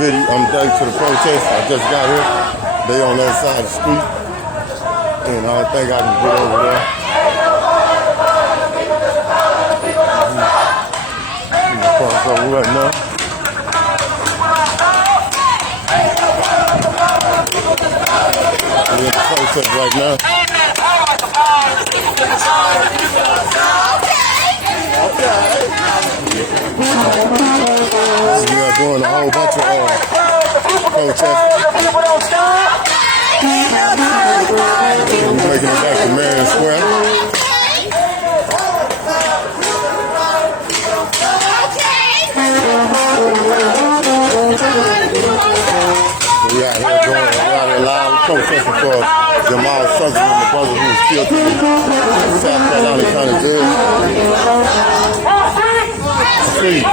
video. I'm back to the protest. I just got here. They on that side of the street, and I don't think I can get over there. Cross over right now. We're in the protest right now. We are doing a whole bunch of protests. We're making it back to Marion Square. We out here doing live protesting for Jamal, Sutherland, the brother who was killed in South Carolina County Jail. Street.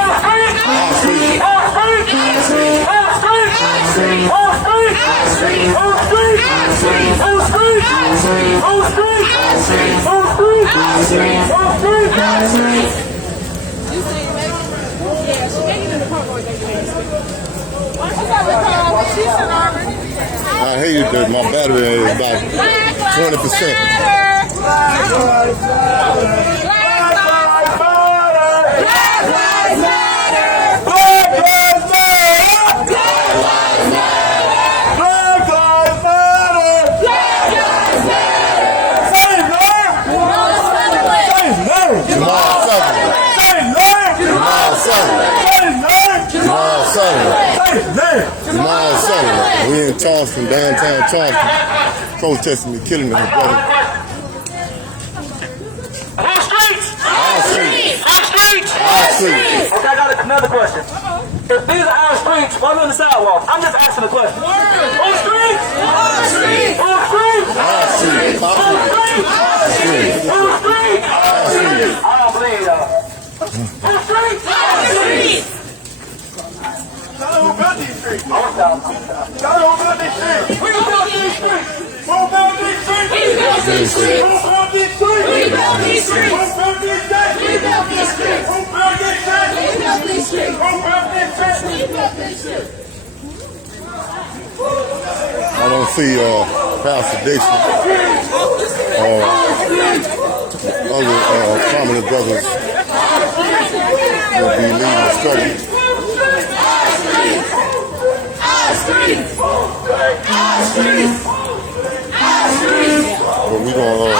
I hate that my battery is about 20%. Jamal Sutherland. We in Charleston, downtown Charleston, protesting the killing of his brother. Our streets! Our streets! Our streets! Our streets! Okay, I got another question. If these are our streets, why are we on the sidewalk? I'm just asking a question. Our streets! Our streets! Our streets! Our streets! Our streets! Our streets! Our streets! Our streets! I don't believe y'all. Our streets! Our streets! Y'all know who built these streets? I'm down. Y'all know who built these streets? We built these streets! Who built these streets? We built these streets! Who built these streets? We built these streets! Who built these streets? We built these streets! Who built these streets? We built these streets! Who built these streets? We built these streets! I don't see Pastor Dixon or other prominent brothers will be leading the struggle. But we gonna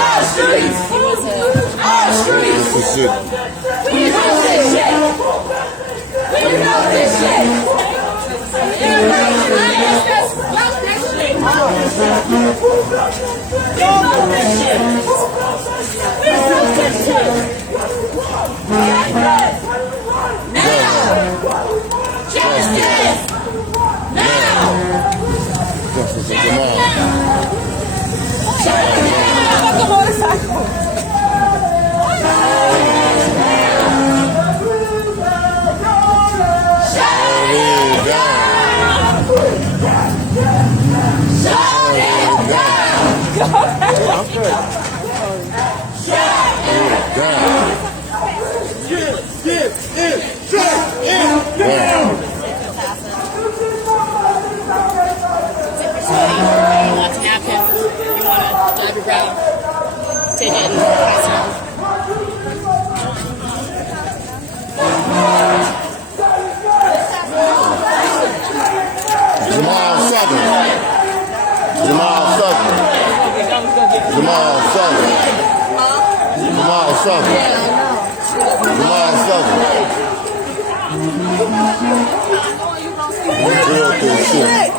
this is it. We know this shit. We know this shit. We know this shit. We know this shit. Justice. Now. Justice for Jamal. The motorcycle. Take it and pass it on. Jamal Sutherland. Jamal Sutherland. Jamal Sutherland. Jamal Sutherland. Jamal Sutherland. We built this shit.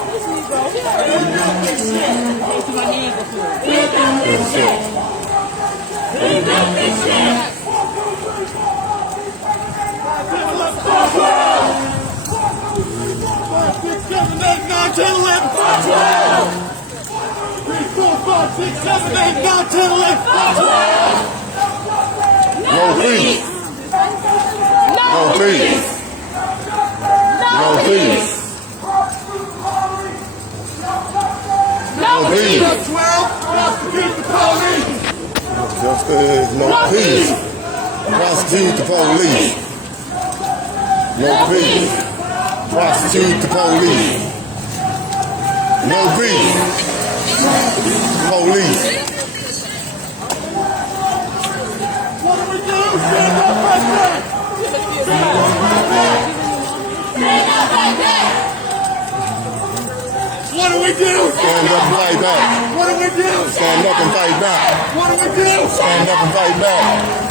No peace. No peace. No peace. No peace. Justice, no peace. Prosecute the police. No peace. Prosecute the police. No beef. Police. What do we do? Stand up, president! What do we do? Stand up and fight back. What do we do? Stand up and fight back. What do we do? Stand up and fight back.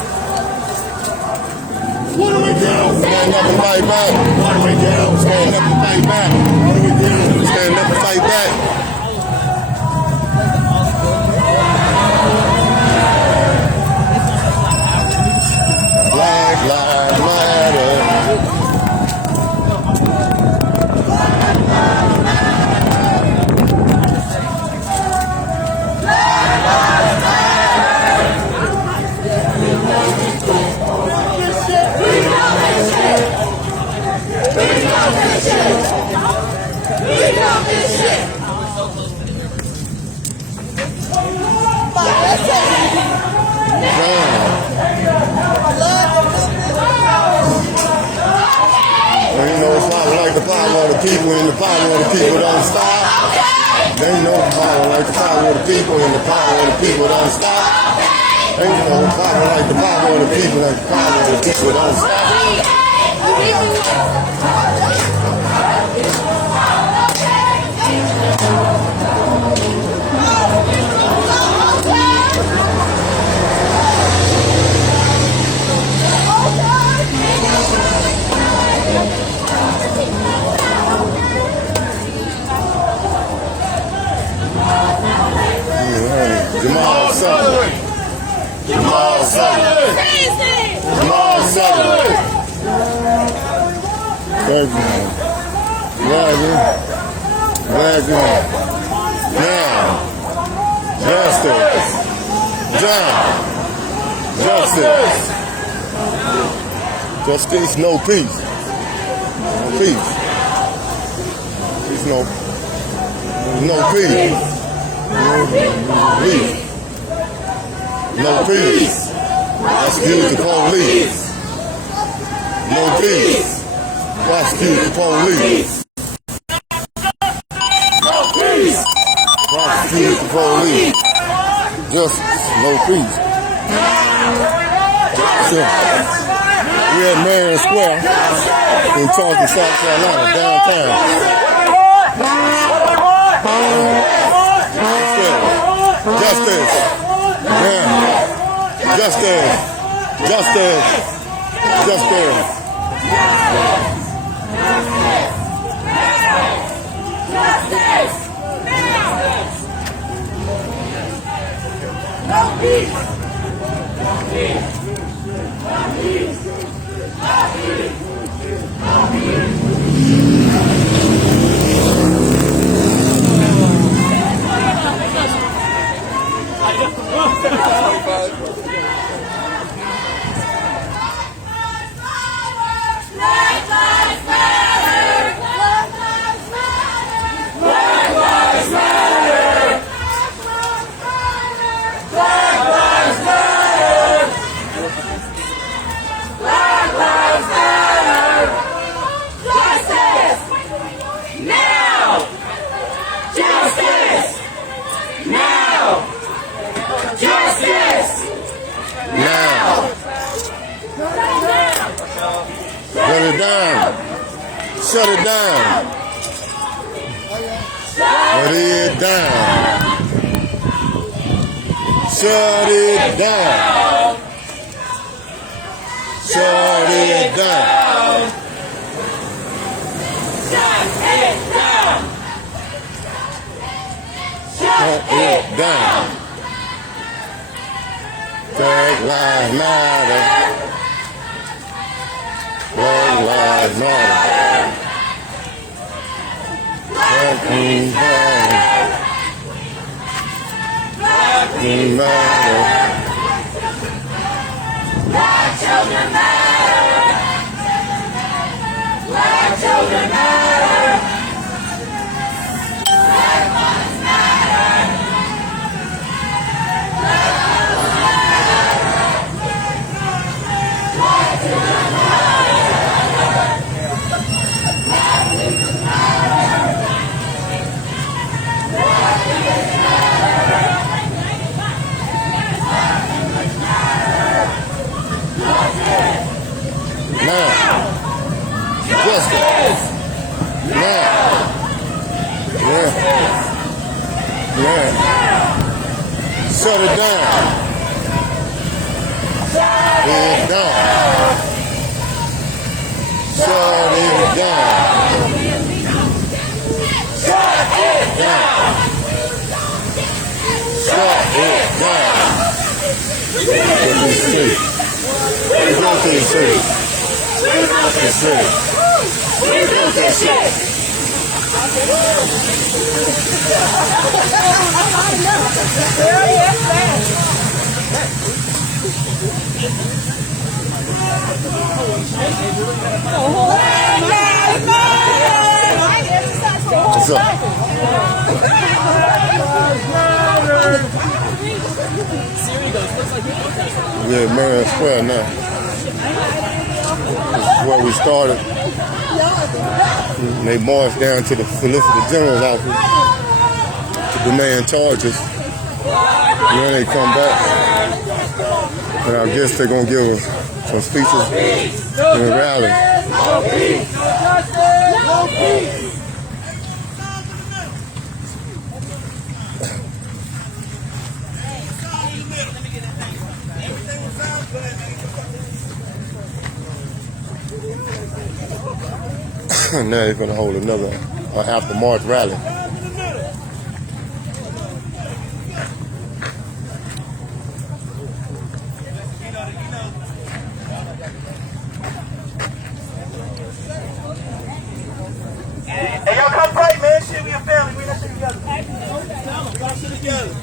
What do we do? Stand up and fight back. What do we do? Stand up and fight back. What do we do? Stand up and fight back. Black Lives Matter. The power of the people and the power of the people don't stop. They know the power like the power of the people and the power of the people don't stop. They know the power like the power of the people and the power of the people don't stop. Jamal Sutherland. Jamal Sutherland. Jamal Sutherland. Thank you. Glad you. Now. Justice. Down. Justice. Justice, no peace. No peace. There's no peace. Peace. No peace. Prosecute the police. No peace. Prosecute the police. No peace! Prosecute the police. Justice, no peace. So, we're at Marion Square in Charleston, South Carolina, downtown. Justice. Yeah. Justice. Justice. Justice. No peace. No peace. No peace. No peace. No peace. Shut it down. Shut it down. Shut it down. Shut it down. Shut it down. Shut it down. Black Lives Matter. Black Lives Matter. Black Lives Matter. Black Lives Matter. Black children matter. Black children matter. Black lives matter. Black lives matter. Black children matter. Man. Shut it down. Head down. Shut it down. Shut it down. Shut it down. Go to the street. Go to the street. Go to the street. Go to the street. What's up? Yeah, Marion Square now. This is where we started. And they marched down to the Solicitor General's office to demand charges. And then they come back. And I guess they're going to give us some speeches in the rally. Now they're going to hold another after March rally. Hey, y'all come fight, man. Shit, we a family. We that shit together. Shit together.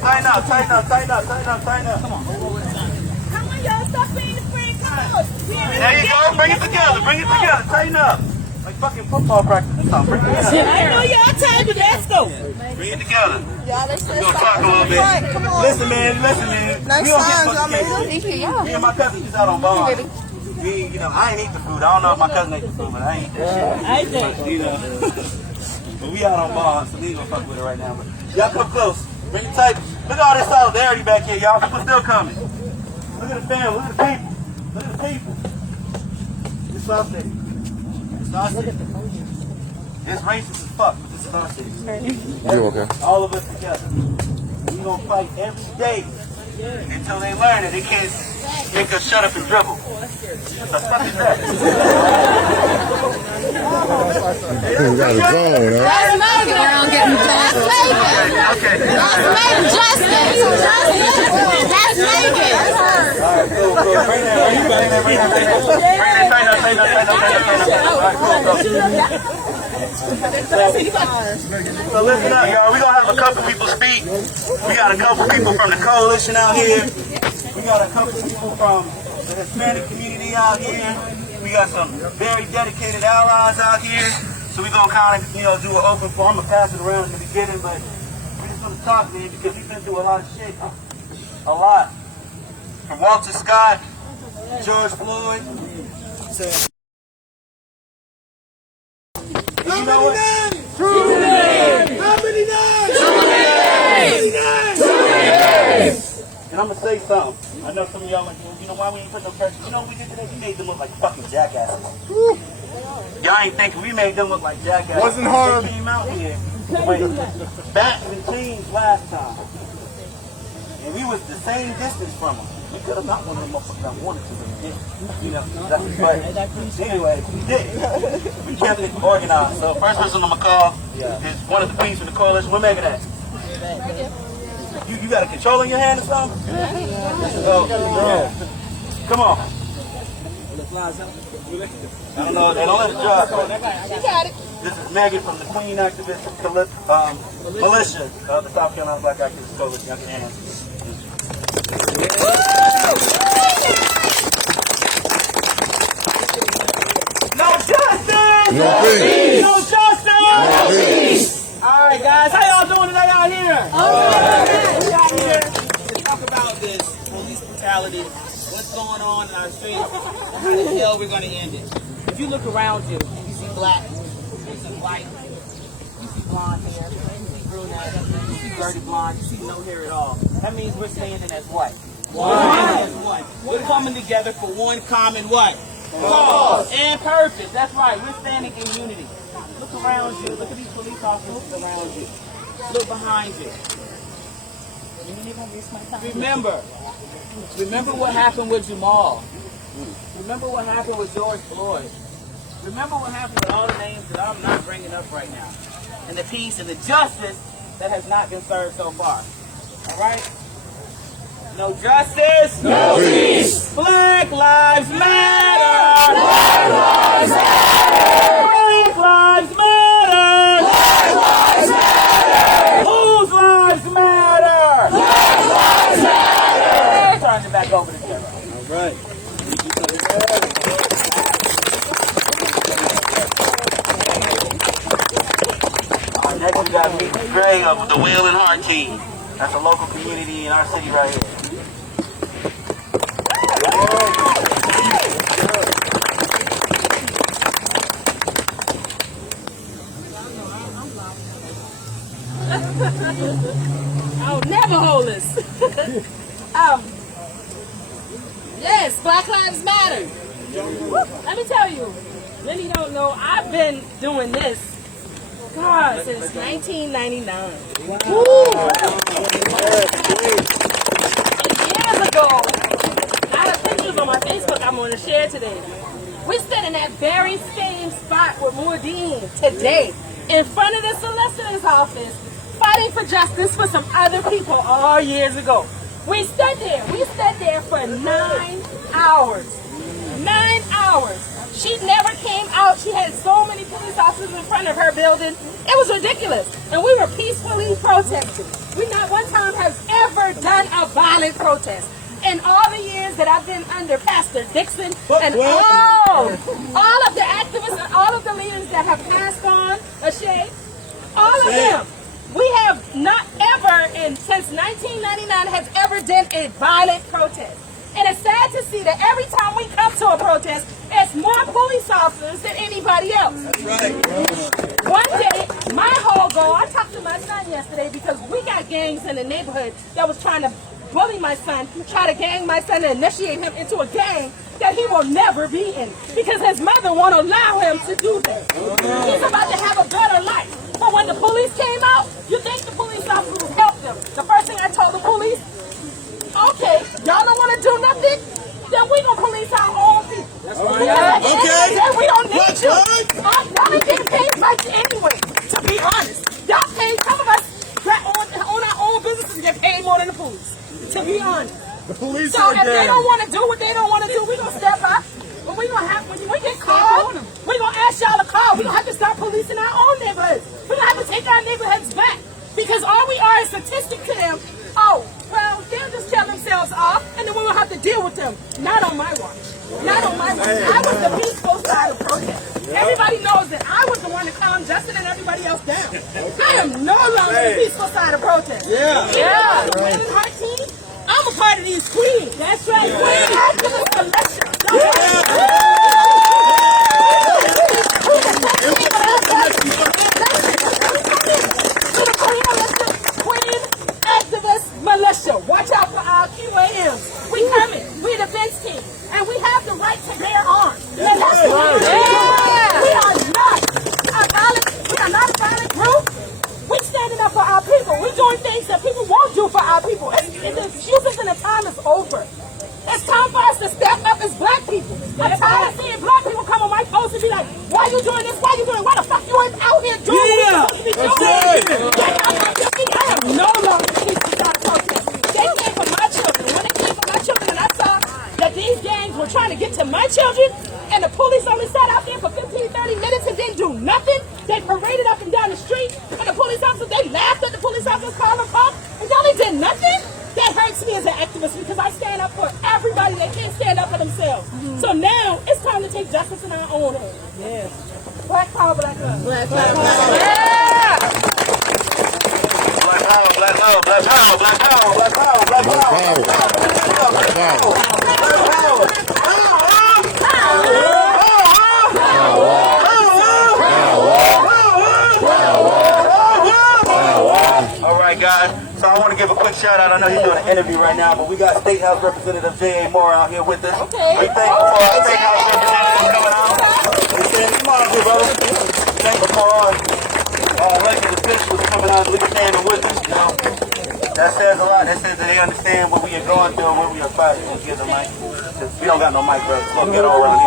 Tighten up, tighten up, tighten up, tighten up, tighten up. Come on, y'all. Stop being afraid. Come on. There you go. Bring it together. Bring it together. Tighten up. Like fucking football practice or something. Bring it together. I know y'all tired, but let's go. Bring it together. Y'all, let's We're gonna talk a little bit. Come on. Listen, man. Listen, man. Nice We don't get times, fucking y'all. Me and my cousin just out on bond. We, you know, I ain't eat the food. I don't know if my cousin ate the food, but I ain't eat that shit. I think. You know. But we out on bond, so we ain't gonna fuck with it right now. But y'all come close. Bring it tight. Look at all this solidarity back here, y'all. People still coming. Look at the family. Look at the people. Look at the people. It's our city. It's our city. It's racist as fuck, but this is our city. You okay? All of us together. We gonna fight every day until they learn that they can't make us shut up and dribble. What the fuck is that? You got a drone, huh? That's making around getting justice. Okay. That's making justice. That's making. Alright, cool. Bring that, tighten up. Alright, cool. So listen up, y'all. We gonna have a couple people speak. We got a couple people from the coalition out here. We got a couple people from the Hispanic community out here. We got some very dedicated allies out here. So we gonna kind of, you know, do an open forum. I'm gonna pass it around in the beginning, but we just gonna talk, man, because we've been through a lot of shit. A lot. From Walter Scott, George Floyd. You know what? How many names? And I'm gonna say something. I know some of y'all like, well, you know why we ain't put no pressure? You know what we did today? We made them look like fucking jackasses. Y'all ain't thinking we made them look like jackasses. Wasn't hard. They came out here. Bats and teams last time. And we was the same distance from them. We could have not one of them motherfuckers that wanted to, but we didn't. You know, that's right. Anyway, we did. We kept it organized. So first person I'm gonna call is one of the queens from the coalition. Where Megan at? You got a control in your hand or something? Oh, yeah. Come on. I don't know. They don't let it drop. You got it. This is Megan from the Queen Activist Militia of the South Carolina Black Activist Coalition. Y'all can hand it. No justice! No peace! No justice! No peace! All right, guys. How y'all doing today out here? We out here to talk about this police brutality, what's going on in our streets, and how the hell we're going to end it. If you look around you, you see black, you see white, you see blonde hair, you see brunette, you see dirty blonde, you see no hair at all. That means we're standing as what? One. We're coming together for one common what? Cause and purpose. That's right. We're standing in unity. Look around you. Look at these police officers around you. Look behind you. Remember what happened with Jamal. Remember what happened with George Floyd. Remember what happened with all the names that I'm not bringing up right now. And the peace and the justice that has not been served so far. All right? No justice. No peace. Black Lives Matter. Black Lives Matter. Black Lives Matter. Black Lives Matter. Whose lives matter? Black Lives Matter. Turn it back over to Jamal. All right. Next we got Meet Gray of the Will and Heart team. That's a local community in our city right here. I'll never hold this. Yes, Black Lives Matter. Let me tell you, many don't know, I've been doing this, God, since 1999. And years ago, I have pictures on my Facebook I'm going to share today. We stood in that very same spot with Mordine today, in front of the solicitor's office, fighting for justice for some other people all years ago. We stood there for 9 hours. 9 hours. She never came out. She had so many police officers in front of her building. It was ridiculous. And we were peacefully protesting. We not one time have ever done a violent protest. In all the years that I've been under Pastor Dixon and all of the activists and all of the leaders that have passed on, all of them, we have not ever, since 1999, has ever done a violent protest. And it's sad to see that every time we come to a protest, it's more police officers than anybody else. That's right. One day, my whole goal, I talked to my son yesterday because we got gangs in the neighborhood that was trying to bully my son, try to gang my son and initiate him into a gang that he will never be in because his mother won't allow him to do that. He's about to have a better life. But when the police came out, you think the police officers helped them. The first thing I told the police, okay, y'all don't want to do nothing? Then we gonna police our own people. Then we don't need you. Y'all ain't getting paid much anyway, to be honest. Y'all pay, some of us that own our own businesses get paid more than the police, to be honest. The police So are if they there. don't want to do what they don't want to do, we gonna step up. But we gonna have, when we get called, we gonna ask y'all to call. We gonna have to start policing our own neighborhoods. We gonna have to take our neighborhoods back. Because all we are is statistic to them. Oh, well, they'll just tell themselves off, and then we will have to deal with them. Not on my watch. Not on my watch. I was the peaceful side of protest. Everybody knows that I was the one to calm Justin and everybody else down. I am no longer the peaceful side of protest. Yeah. The Women Heart team, I'm a part of these queens. That's right. Queen activist election. Militia, watch out for our QAMs. We coming. We the defense team, and we have the right to bear arms. And that's the We are not a violent group. We standing up for our people. We doing things that people won't do for our people. The excuses and the time is over. It's time for us to step up as black people. I'm tired of seeing black people come on my post and be like, why you doing this? Why you doing it? Why the fuck you ain't out here doing what you supposed to be doing? I am no longer peaceful side of protest. They came for my children. When they came for my children and I saw that these gangs were trying to get to my children and the police only sat out there for 15, 30 minutes and didn't do nothing. They paraded up and down the street and the police officers, they laughed at the police officers, called them cops, and y'all ain't did nothing. That hurts me as an activist because I stand up for everybody that can't stand up for themselves. So now it's time to take justice in our own hands. Yes. Black power, black love. Black power. Yeah. Black power, black power, black power, black power, black power, black power. Black power. All right, guys. So I want to give a quick shout out. I know he's doing an interview right now, but we got State House Representative J.A. Moore out here with us. Okay. We thank you for our State House Representative coming out. We saying, come on, brother. Thank you for elected officials coming out and standing with us, you know. That says a lot. That says that they understand what we are going through and what we are fighting. Let's get the mic. We don't got no mic, bro. Let's get all around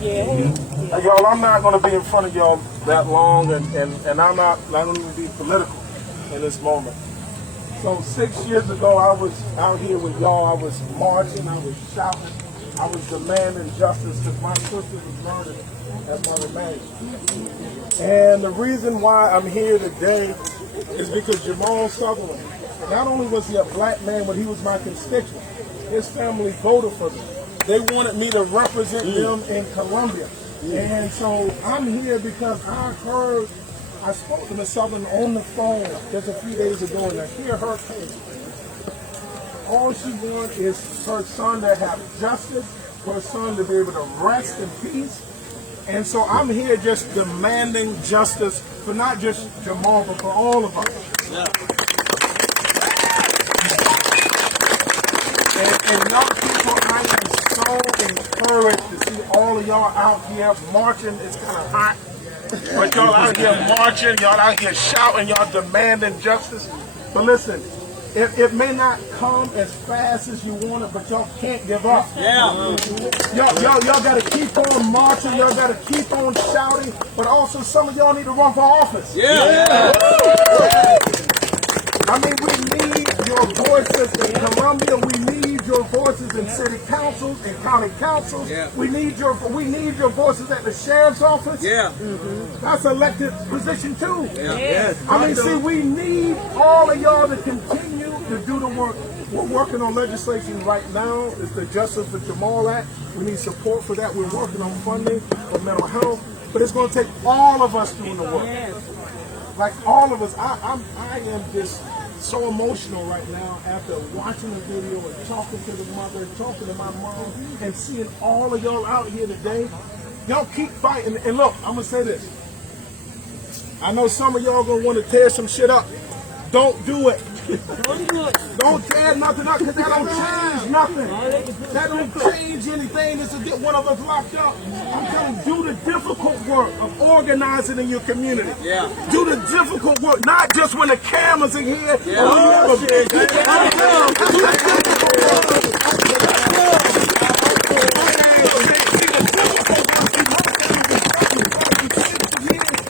here. Y'all, I'm not going to be in front of y'all that long, and I'm not going to be political in this moment. So 6 years ago, I was out here with y'all. I was marching, I was shouting, I was demanding justice because my sister was murdered at my remains. And the reason why I'm here today is because Jamal Sutherland, not only was he a black man, but he was my constituent. His family voted for me. They wanted me to represent them in Colombia. And so I'm here because I spoke to Ms. Sutherland on the phone just a few days ago, and I hear her case. All she wants is her son to have justice, for her son to be able to rest in peace. And so I'm here just demanding justice for not just Jamal, but for all of us. Yeah. And young people, I am so encouraged to see all of y'all out here marching. It's kind of hot. But y'all out here marching, y'all out here shouting, y'all demanding justice. But listen, it may not come as fast as you want it, but y'all can't give up. Yeah. Y'all got to keep on marching. Y'all got to keep on shouting. But also, some of y'all need to run for office. Yeah. I mean, we need your voices in Columbia. We need your voices in city councils and county councils. Yeah. We need your voices at the sheriff's office. Yeah. That's an elected position too. Yeah. Yes. I mean, see, we need all of y'all to continue to do the work. We're working on legislation right now. It's the Justice for Jamal Act. We need support for that. We're working on funding for mental health. But it's going to take all of us doing the work. Yes. Like all of us. I am just so emotional right now after watching the video and talking to the mother and talking to my mom and seeing all of y'all out here today. Y'all keep fighting. And look, I'm going to say this. I know some of y'all going to want to tear some shit up. Don't do it. Don't tear nothing up, because that don't change nothing. That don't change anything. It's to get one of us locked up. I'm telling you, do the difficult work of organizing in your community. Yeah. Do the difficult work, not just when the cameras are here. Yeah. Or you have a big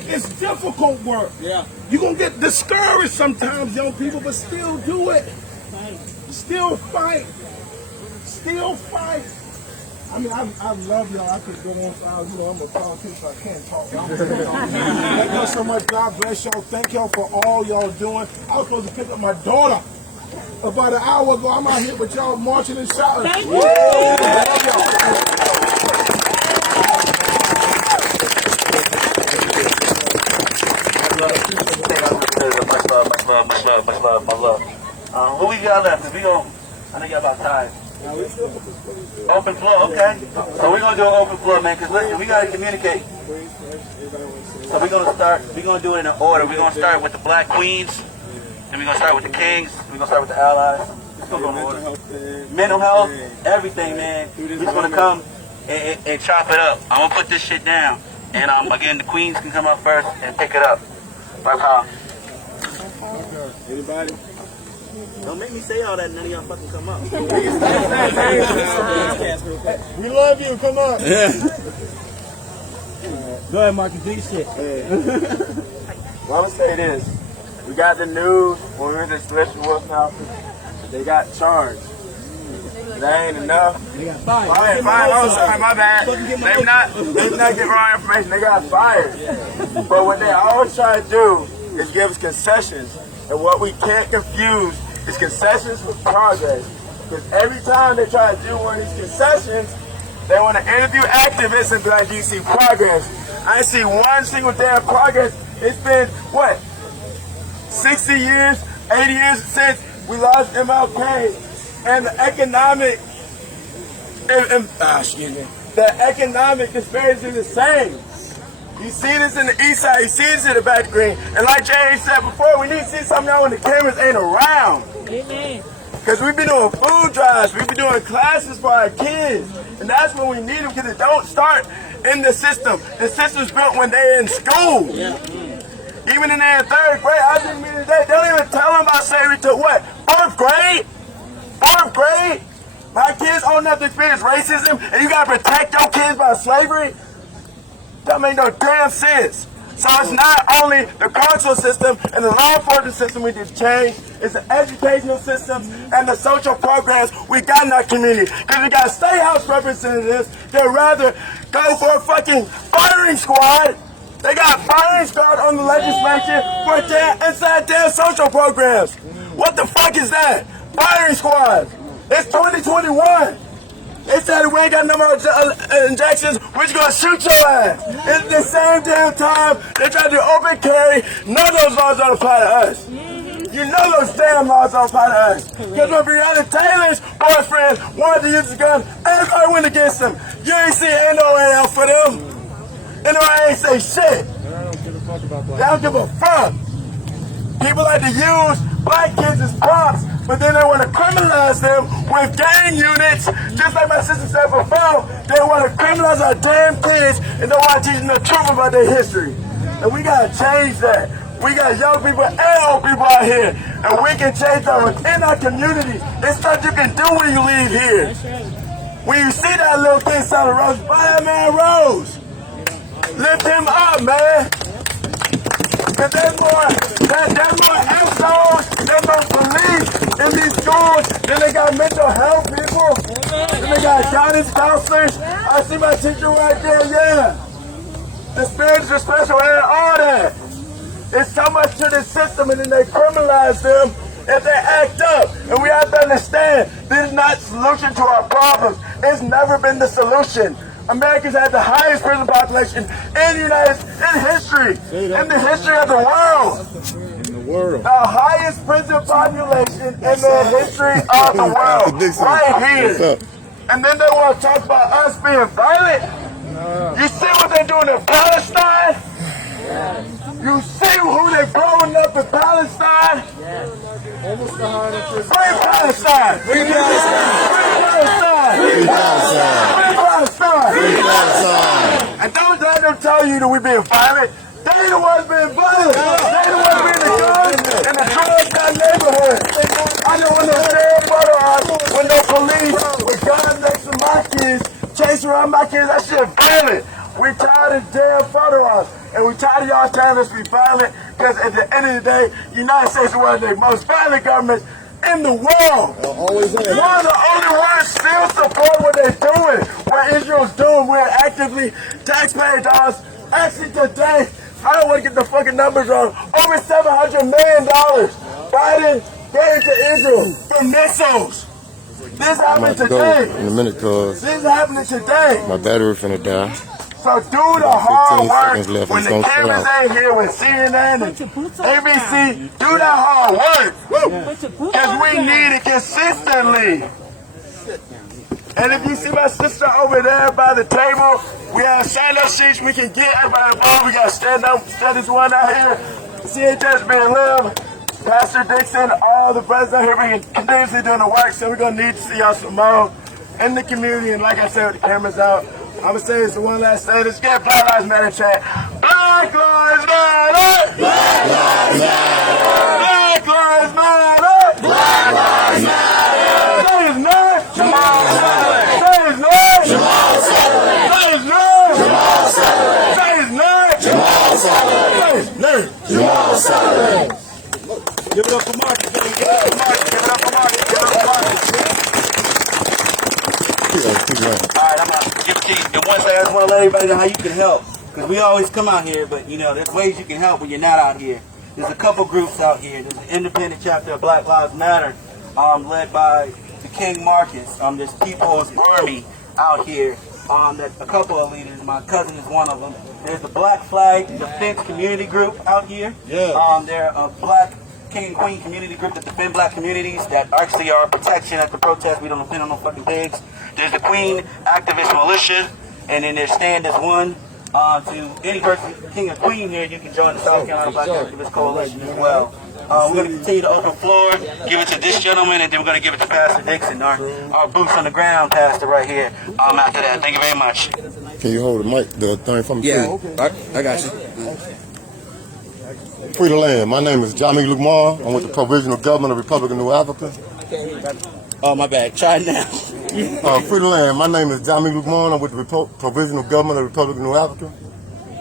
It's difficult work. Yeah. You're going to get discouraged sometimes, young people, but still do it. Still fight. Still fight. I mean, I love y'all. I could go on for hours. You know, I'm a politician, so I can't talk. Thank y'all so much. God bless y'all. Thank y'all for all y'all doing. I was supposed to pick up my daughter about an hour ago. I'm out here with y'all marching and shouting. Thank you. I love y'all. Much love. What we got left? We go. I know y'all about time. Open floor, okay. So we're gonna do an open floor, man. Cause listen, we gotta communicate. So we're gonna do it in an order. We're gonna start with the Black Queens, then we're gonna start with the Kings. We're gonna start with the Allies. It's gonna go in order. Mental health, everything, man. We're just gonna come and chop it up. I'm gonna put this shit down, and again, the Queens can come up first and pick it up. Like how? Anybody? Don't make me say all that and none of y'all fucking come up. We love you. Come on. Go ahead, Marcus. Do your shit. Well, I'm going to say this. We got the news when we were in the Celestial Wilson office. They got charged. That ain't enough. They got fired. Fine. Oh, sorry, my bad. They not get wrong information. They got fired. But what they always try to do is give us concessions. And what we can't confuse is concessions with progress. Because every time they try to do one of these concessions, they want to interview activists and be like, do you see progress? I ain't see one single damn progress. It's been, what, 60 years, 80 years since we lost MLK. And the economic, the economic disparity is the same. You see this in the east side, you see this in the back green. And like James said before, we need to see some of y'all when the cameras ain't around. Amen. Because we've been doing food drives, we've been doing classes for our kids. And that's when we need them, because it don't start in the system. The system's built when they're in school. Even in their 3rd grade, I didn't mean today, they don't even tell them about slavery till what? 4th grade? 4th grade? My kids old enough to experience racism, and you gotta protect your kids by slavery? That make no damn sense. So it's not only the cultural system and the law enforcement system we need to change, it's the educational systems and the social programs we got in our community. Because we got state house representatives that rather go for a fucking firing squad. They got firing squad on the legislature for inside their social programs. What the fuck is that? Firing squad. It's 2021. They said we ain't got no more injections, we're just gonna shoot your ass. It's the same damn time they try to do open carry. None of those laws don't apply to us. You know those damn laws don't apply to us. Because when Breonna Taylor's boyfriend wanted to use his gun, everybody went against him. You ain't see NOAL for them. NOAL ain't say shit. They don't give a fuck. People like to use black kids as props, but then they want to criminalize them with gang units. Just like my sister said before, they want to criminalize our damn kids and don't want to teach them the truth about their history. And we got to change that. We got young people and old people out here, and we can change that within our community. It's stuff you can do when you leave here. When you see that little kid selling roses, buy that man a rose. Lift him up, man. Because there's more assholes, there's more police in these schools, then they got mental health people, then they got guidance counselors. I see my teacher right there, yeah. The spiritual special ed, all that. It's so much to the system, and then they criminalize them if they act up. And we have to understand, this is not the solution to our problems. It's never been the solution. Americans had the highest prison population in history, in the history of the world. The highest prison population in the history of the world, right here. And then they want to talk about us being violent. You see what they're doing in Palestine? You see who they're blowing up in Palestine? Free Palestine! Free Palestine! Free Palestine! Free Palestine! Free Palestine! And don't let them tell you that we're being violent. They the ones being violent. They the ones being the guns and the drugs in that neighborhood. I know when they're staring photo ops, when no police with guns next to my kids, chasing around my kids, that shit violent. We tired of damn photo ops. And we tired of y'all telling us to be violent, because at the end of the day, the United States is one of the most violent governments in the world. Always one of the only ones still support what they're doing, what Israel's doing. We're actively taxpayer dollars. Actually today, I don't want to get the fucking numbers wrong, over $700 million Biden gave to Israel for missiles. This happened today. In a minute, cause this is happening today. my battery finna die. So do the hard work when the cameras ain't here, when CNN and ABC, do that hard work. Because we need it consistently. And if you see my sister over there by the table, we have sign-up sheets we can get everybody involved. We got stand-up studies one out here. CHS being live. Pastor Dixon, all the brothers out here being continuously doing the work. So we're going to need to see y'all some more in the community. And like I said, with the cameras out, I'm going to say this the one last thing. Let's get Black Lives Matter chat. Black Lives Matter! Black Lives Matter! Black Lives Matter! Black Lives Matter! Say his name! Jamal Sutherland! Say his name! Jamal Sutherland! Say his name! Jamal Sutherland! Say his name! Jamal Sutherland! Say his name! Jamal Sutherland! Give it up for Marcus, baby. Give it up for Marcus. Give it up for Marcus. Give it up for Marcus. Alright, I'm gonna give it to you. And once I just want to let everybody know how you can help. Because we always come out here, but you know, there's ways you can help when you're not out here. There's a couple groups out here. There's an independent chapter of Black Lives Matter, led by the King Marcus. There's People's Army out here. That a couple of leaders. My cousin is one of them. There's the Black Flag Defense Community Group out here. Yeah. They're a Black King and Queen community group that defend black communities that actually are protection at the protest. We don't defend on no fucking pigs. There's the Queen Activist Militia, and then their stand is one. To any person, King and Queen here, you can join the South Carolina Black Activist Coalition as well. We're going to continue to open floor, give it to this gentleman, and then we're going to give it to Pastor Dixon, our boots on the ground pastor right here. After that, thank you very much. Can you hold the mic, the thing from the Yeah, I got you. Free the land. My name is Jamal. I'm with the Provisional Government of the Republic of New Africa. Oh, my bad. Try it now. Free the land. My name is Jamal. I'm with the Provisional Government of the Republic of New Africa.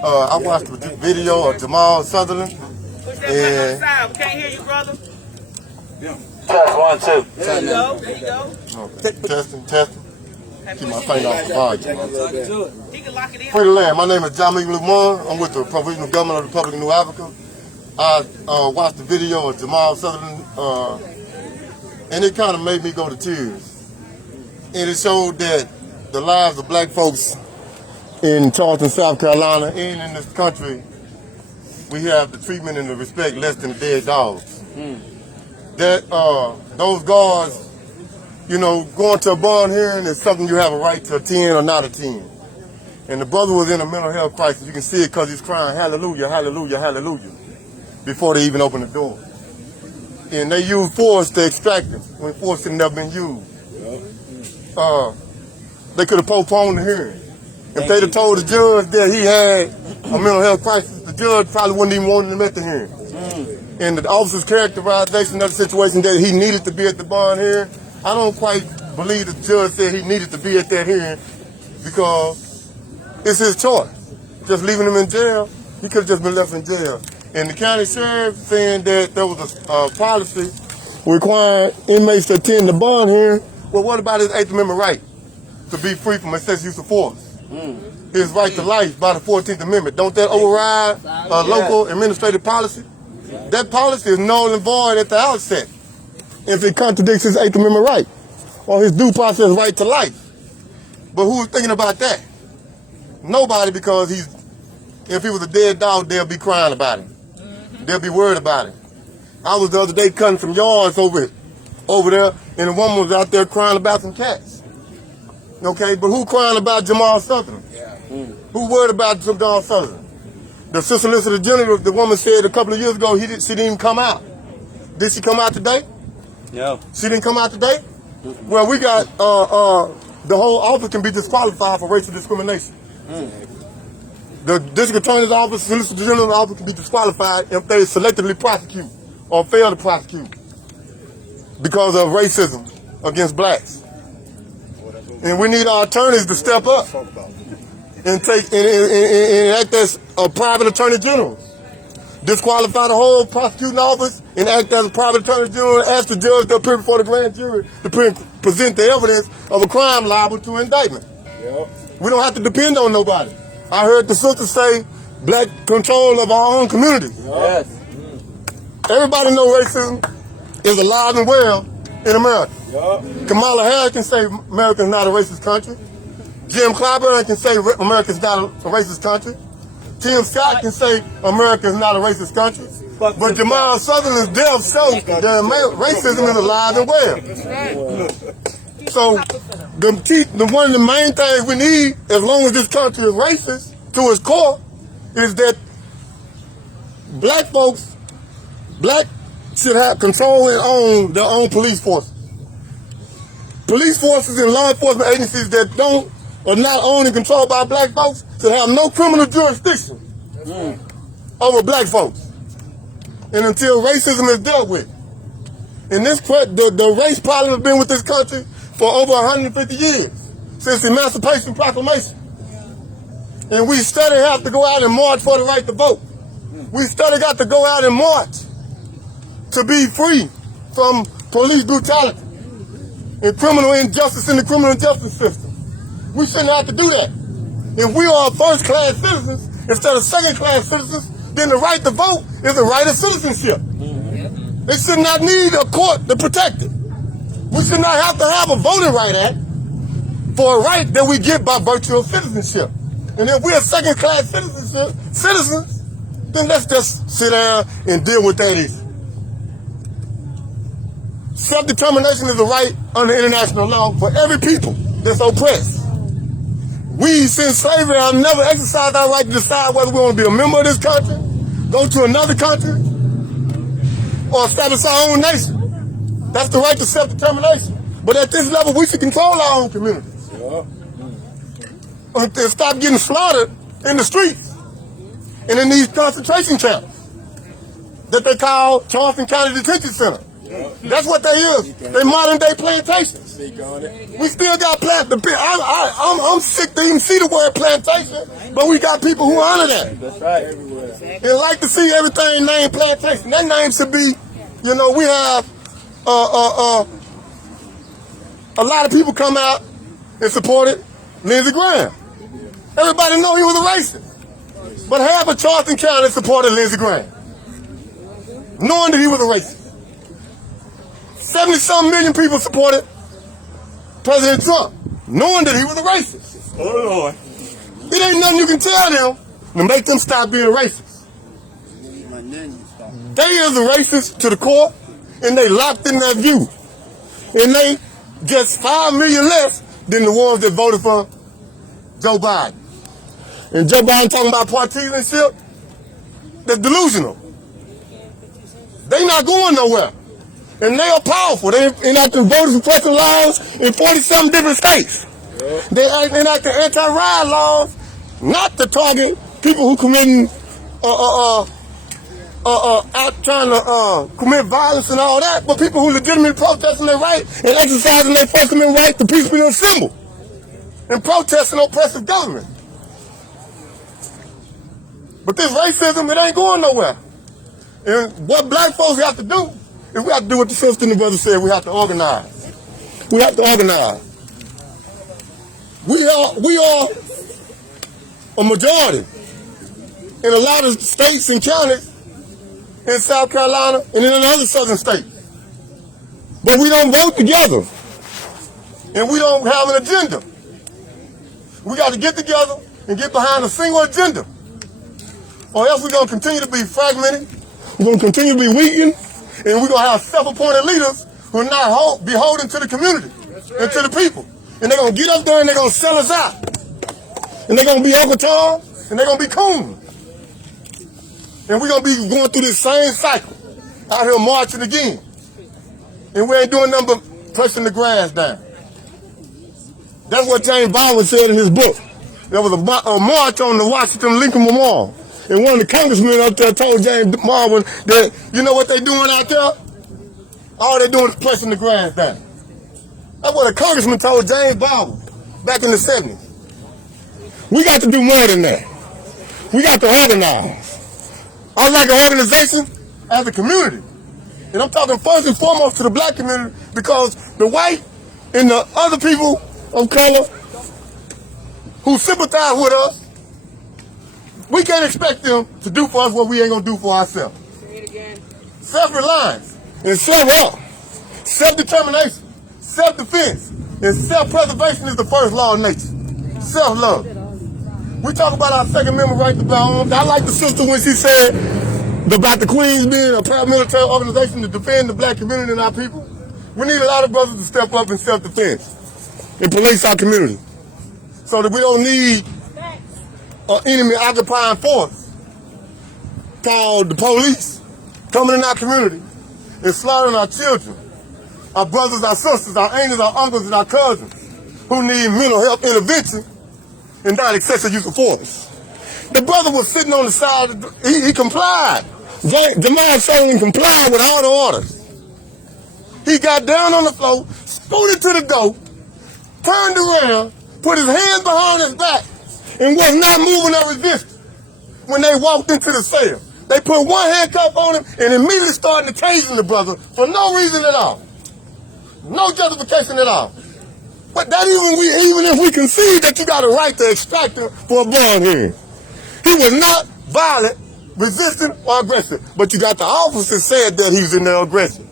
I watched the video of Jamal Sutherland. Push that mic outside. We can't hear you, brother. Test 1, 2. There you go. There you go. Okay. Testing. Keep my finger off the volume. He can lock it in. Free the land. My name is Jamal. I'm with the Provisional Government of the Republic of New Africa. I watched the video of Jamal Sutherland, and it kind of made me go to tears. And it showed that the lives of black folks in Charleston, South Carolina, and in this country, we have the treatment and the respect less than dead dogs. That those guards, you know, going to a bond hearing is something you have a right to attend or not attend. And the brother was in a mental health crisis. You can see it because he's crying, hallelujah, hallelujah, hallelujah, before they even open the door. And they used force to extract him when force had never been used. They could have postponed the hearing. If they'd have told the judge that he had a mental health crisis, the judge probably wouldn't even want him at the hearing. And the officer's characterization of the situation that he needed to be at the bond hearing, I don't quite believe the judge said he needed to be at that hearing because it's his choice. Just leaving him in jail, he could have just been left in jail. And the county sheriff saying that there was a policy requiring inmates to attend the bond hearing. Well, what about his 8th Amendment right to be free from excessive use of force? His right to life by the 14th Amendment. Don't that override local administrative policy? That policy is null and void at the outset if it contradicts his 8th Amendment right or his due process right to life. But who's thinking about that? Nobody, because if he was a dead dog, they'll be crying about him. They'll be worried about him. I was the other day cutting some yards over there, and a woman was out there crying about some cats. Okay, but who crying about Jamal Sutherland? Who worried about Jamal Sutherland? The Assistant Solicitor General, the woman said a couple of years ago she didn't even come out. Did she come out today? No. She didn't come out today? Well, we got the whole office can be disqualified for racial discrimination. The district attorney's office, solicitor general's office can be disqualified if they selectively prosecute or fail to prosecute because of racism against blacks. And we need our attorneys to step up and act as a private attorney general. Disqualify the whole prosecuting office and act as a private attorney general and ask the judge to appear before the grand jury to present the evidence of a crime liable to indictment. We don't have to depend on nobody. I heard the sister say black control of our own community. Yes. Everybody knows racism is alive and well in America. Kamala Harris can say America is not a racist country. Jim Clyburn can say America is not a racist country. Tim Scott can say America is not a racist country. But Jamal Sutherland's death shows that racism is alive and well. So one of the main things we need, as long as this country is racist to its core, is that black should have control and own their own police forces. Police forces and law enforcement agencies that are not owned and controlled by black folks should have no criminal jurisdiction over black folks. And until racism is dealt with. And the race problem has been with this country for over 150 years, since the Emancipation Proclamation. And we still have to go out and march for the right to vote. We still got to go out and march to be free from police brutality and criminal injustice in the criminal justice system. We shouldn't have to do that. If we are first-class citizens instead of second-class citizens, then the right to vote is a right of citizenship. It should not need a court to protect it. We should not have to have a voting right act for a right that we get by virtue of citizenship. And if we're second-class citizens, then let's just sit down and deal with that issue. Self-determination is a right under international law for every people that's oppressed. We, since slavery, have never exercised our right to decide whether we want to be a member of this country, go to another country, or establish our own nation. That's the right to self-determination. But at this level, we should control our own communities. and stop getting slaughtered in the streets and in these concentration camps that they call Charleston County Detention Center. That's what they is. They modern day plantations. We still got I'm sick to even see the word plantation, but we got people who honor that. That's right. And like to see everything named plantation. That name should be, you know, we have a lot of people come out and supported Lindsey Graham. Everybody know he was a racist. But half of Charleston County supported Lindsey Graham, knowing that he was a racist. 70-some million people supported President Trump, knowing that he was a racist. Oh, Lord. It ain't nothing you can tell them to make them stop being racist. They is a racist to the core, and they locked in that view. And they just 5 million less than the ones that voted for Joe Biden. And Joe Biden talking about partisanship, that's delusional. They not going nowhere. And they are powerful. They enacted voter suppression laws in 47 different states. They enacted anti-riot laws not to target people who committing out trying to commit violence and all that, but people who legitimately protesting their right and exercising their First Amendment right to peacefully assemble and protesting oppressive government. But this racism, it ain't going nowhere. And what black folks have to do is we have to do what the sister and the brother said. We have to organize. We have to organize. We are a majority in a lot of states and counties in South Carolina and in other southern states. But we don't vote together. And we don't have an agenda. We got to get together and get behind a single agenda. Or else we're going to continue to be fragmented, we're going to continue to be weakened, and we're going to have self-appointed leaders who are not beholden to the community and to the people. And they're going to get up there and they're going to sell us out. And they're going to be Uncle Tom, and they're going to be coon. And we're going to be going through this same cycle, out here marching again. And we ain't doing nothing but pressing the grass down. That's what James Baldwin said in his book. There was a march on the Washington Lincoln Memorial. And one of the congressmen up there told James Baldwin that, you know what they doing out there? All they doing is pressing the grass down. That's what a congressman told James Baldwin back in the 70s. We got to do more than that. We got to organize. I like an organization as a community. And I'm talking first and foremost to the black community, because the white and the other people of color who sympathize with us, we can't expect them to do for us what we ain't gonna do for ourselves. Say it again. Self-reliance and self-help, self-determination, self-defense, and self-preservation is the first law of nature. Self-love. We talk about our Second Amendment right to bear arms. I like the sister when she said about the Queens being a paramilitary organization to defend the black community and our people. We need a lot of brothers to step up in self-defense and police our community so that we don't need an enemy occupying force called the police coming in our community and slaughtering our children, our brothers, our sisters, our aunts, our uncles, and our cousins who need mental health intervention and not excessive use of force. The brother was sitting on the side, he complied. Jamal Sutherland complied with all the orders. He got down on the floor, scooted to the door, turned around, put his hands behind his back, and was not moving or resisting when they walked into the cell. They put one handcuff on him and immediately started tasing the brother for no reason at all. No justification at all. But that even if we concede that you got a right to extract him for a bond hearing. He was not violent, resistant, or aggressive. But you got the officer said that he was in there aggressive.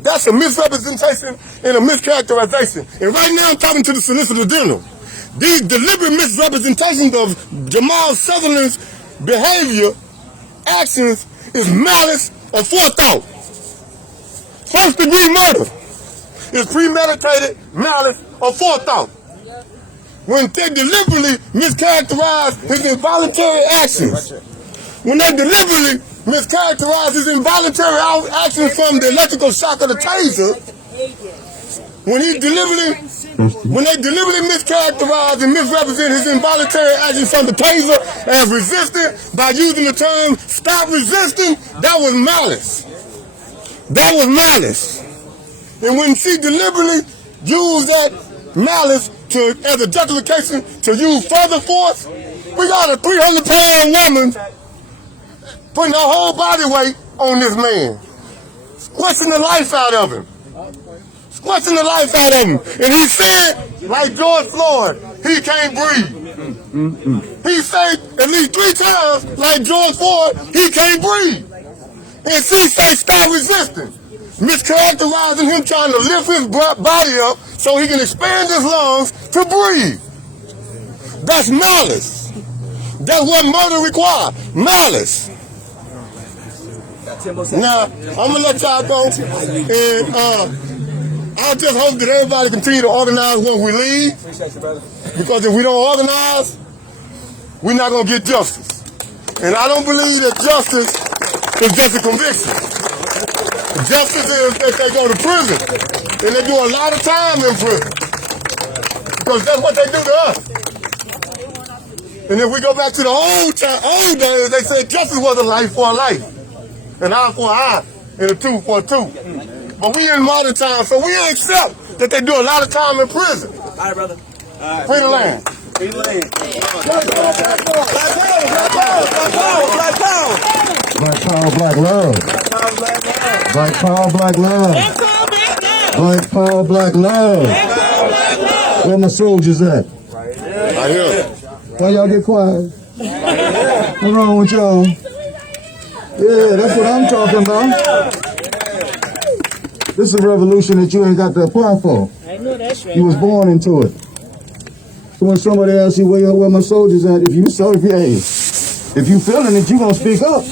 That's a misrepresentation and a mischaracterization. And right now I'm talking to the Solicitor General. These deliberate misrepresentations of Jamal Sutherland's behavior, actions, is malice or forethought. First degree murder is premeditated malice or forethought. When they deliberately mischaracterize his involuntary actions, when they deliberately mischaracterize his involuntary actions from the electrical shock of the taser, when he deliberately When they deliberately mischaracterize and misrepresent his involuntary actions from the taser as resisting by using the term "stop resisting," that was malice. That was malice. And when she deliberately used that malice as a justification to use further force, we got a 300-pound woman putting her whole body weight on this man, squishing the life out of him. Squishing the life out of him. And he said, like George Floyd, he can't breathe. He said at least 3 times, like George Floyd, he can't breathe. And she said, stop resisting. Mischaracterizing him trying to lift his body up so he can expand his lungs to breathe. That's malice. That's what murder requires. Malice. Now, I'm going to let y'all go. And I just hope that everybody continue to organize when we leave. Because if we don't organize, we're not going to get justice. And I don't believe that justice is just a conviction. Justice is that they go to prison. And they do a lot of time in prison. Because that's what they do to us. And if we go back to the old days, they said justice was a life for a life. An eye for an eye, and a tooth for a tooth. But we in modern times, so we accept that they do a lot of time in prison. All right, brother. Free the land. Free the land. Black power, black power, black power, black power. Black power, black love. Black power, black love. Black power, black love. Where my soldiers at? Right here. Why y'all get quiet? What's wrong with y'all? Yeah, that's what I'm talking about. This is a revolution that you ain't got to apply for. I know that's right. You was born into it. So when somebody asks you where my soldiers at, if you feeling it, you gonna speak up.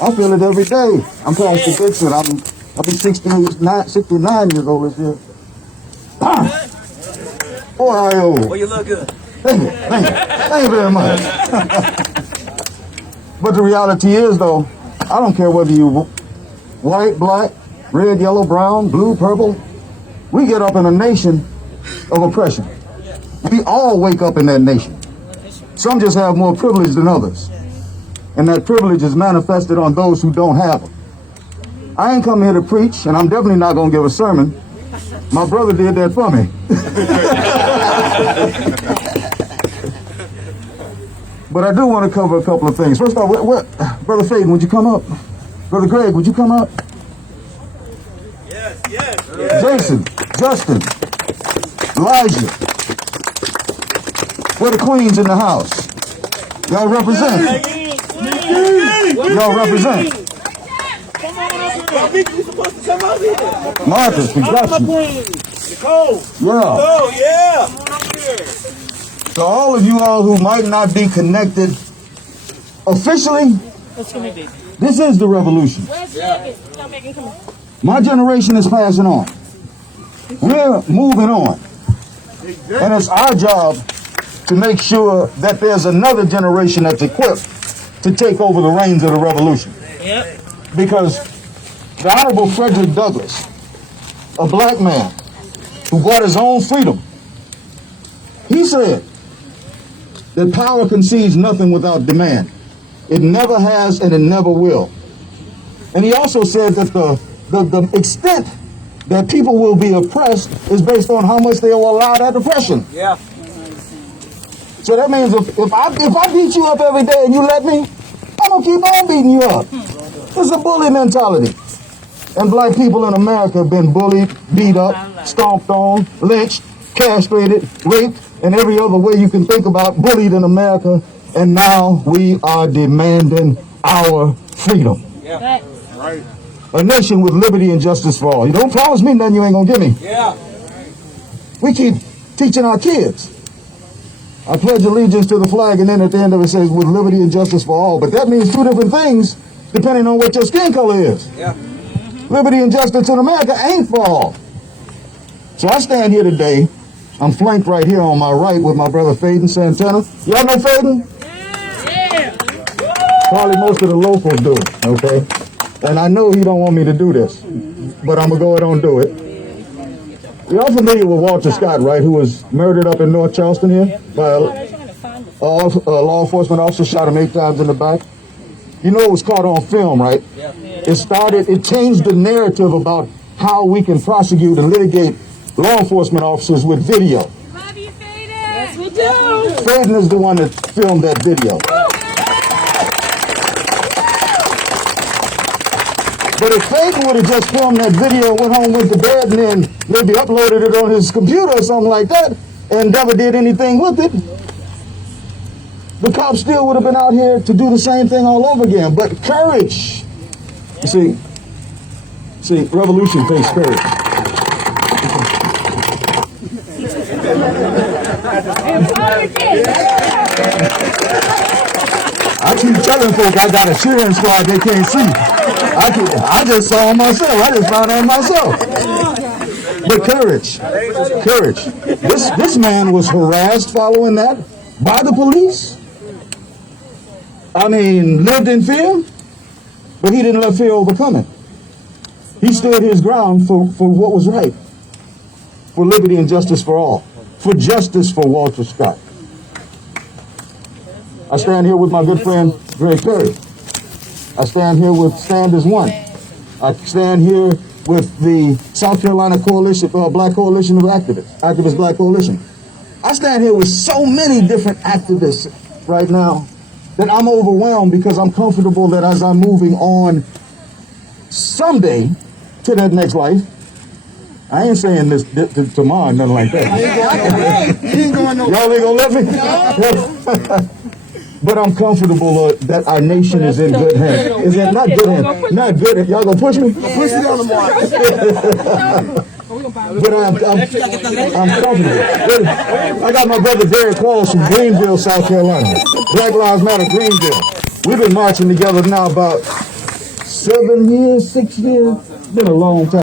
I feel it every day. I'm Pastor Dixon. I'll be 69 years old this year. Boy, I old. Well, you look good. Thank you very much. But the reality is, though, I don't care whether you white, black, red, yellow, brown, blue, purple. We get up in a nation of oppression. We all wake up in that nation. Some just have more privilege than others. And that privilege is manifested on those who don't have it. I ain't come here to preach, and I'm definitely not going to give a sermon. My brother did that for me. But I do want to cover a couple of things. First of all, Brother Faden, would you come up? Brother Greg, would you come up? Yes. Jason, Justin, Elijah. We're the queens in the house. Y'all represent. Y'all represent. Marcus, we got you. Nicole. Yeah. Oh, yeah. So all of you all who might not be connected officially, this is the revolution. My generation is passing on. We're moving on. And it's our job to make sure that there's another generation that's equipped to take over the reins of the revolution. Yep. Because the Honorable Frederick Douglass, a black man who bought his own freedom, he said that power concedes nothing without demand. It never has and it never will. And he also said that the extent that people will be oppressed is based on how much they will allow that oppression. Yeah. So that means if I beat you up every day and you let me, I'm going to keep on beating you up. It's a bully mentality. And black people in America have been bullied, beat up, stomped on, lynched, castrated, raped, and every other way you can think about, bullied in America. And now we are demanding our freedom. Yeah. Right. A nation with liberty and justice for all. You don't promise me nothing you ain't going to give me. Yeah. We keep teaching our kids. I pledge allegiance to the flag, and then at the end of it says, with liberty and justice for all. But that means two different things depending on what your skin color is. Yeah. Liberty and justice in America ain't for all. So I stand here today. I'm flanked right here on my right with my brother Faden Santana. Y'all know Faden? Yeah. Probably most of the locals do, okay? And I know he don't want me to do this, but I'm going to go ahead and do it. Y'all familiar with Walter Scott, right? Who was murdered up in North Charleston here by a law enforcement officer, shot him 8 times in the back. You know it was caught on film, right? It changed the narrative about how we can prosecute and litigate law enforcement officers with video. Love you, Faden. Yes, we do. Faden is the one that filmed that video. But if Faden would have just filmed that video, went home, went to bed, and then maybe uploaded it on his computer or something like that, and never did anything with it, the cops still would have been out here to do the same thing all over again. But courage. You see, revolution takes courage. I keep telling folk I got a cheering squad they can't see. I just saw it myself. I just found out myself. But courage. This man was harassed following that by the police. I mean, lived in fear, but he didn't let fear overcome it. He stood his ground for what was right, for liberty and justice for all, for justice for Walter Scott. I stand here with my good friend, Greg Perry. I stand here with Stand as One. I stand here with the South Carolina Coalition, Black Coalition of Activist Black Coalition. I stand here with so many different activists right now that I'm overwhelmed because I'm comfortable that as I'm moving on someday to that next life, I ain't saying this tomorrow, nothing like that. Y'all ain't gonna let me? But I'm comfortable that our nation is in good hands. Is it not good hands? Not good hands. Y'all gonna push me? Push me on the mark. But I'm comfortable. I got my brother Derek Qualls from Greenville, South Carolina. Black Lives Matter, Greenville. We've been marching together now about 7 years, 6 years. It's been a long time.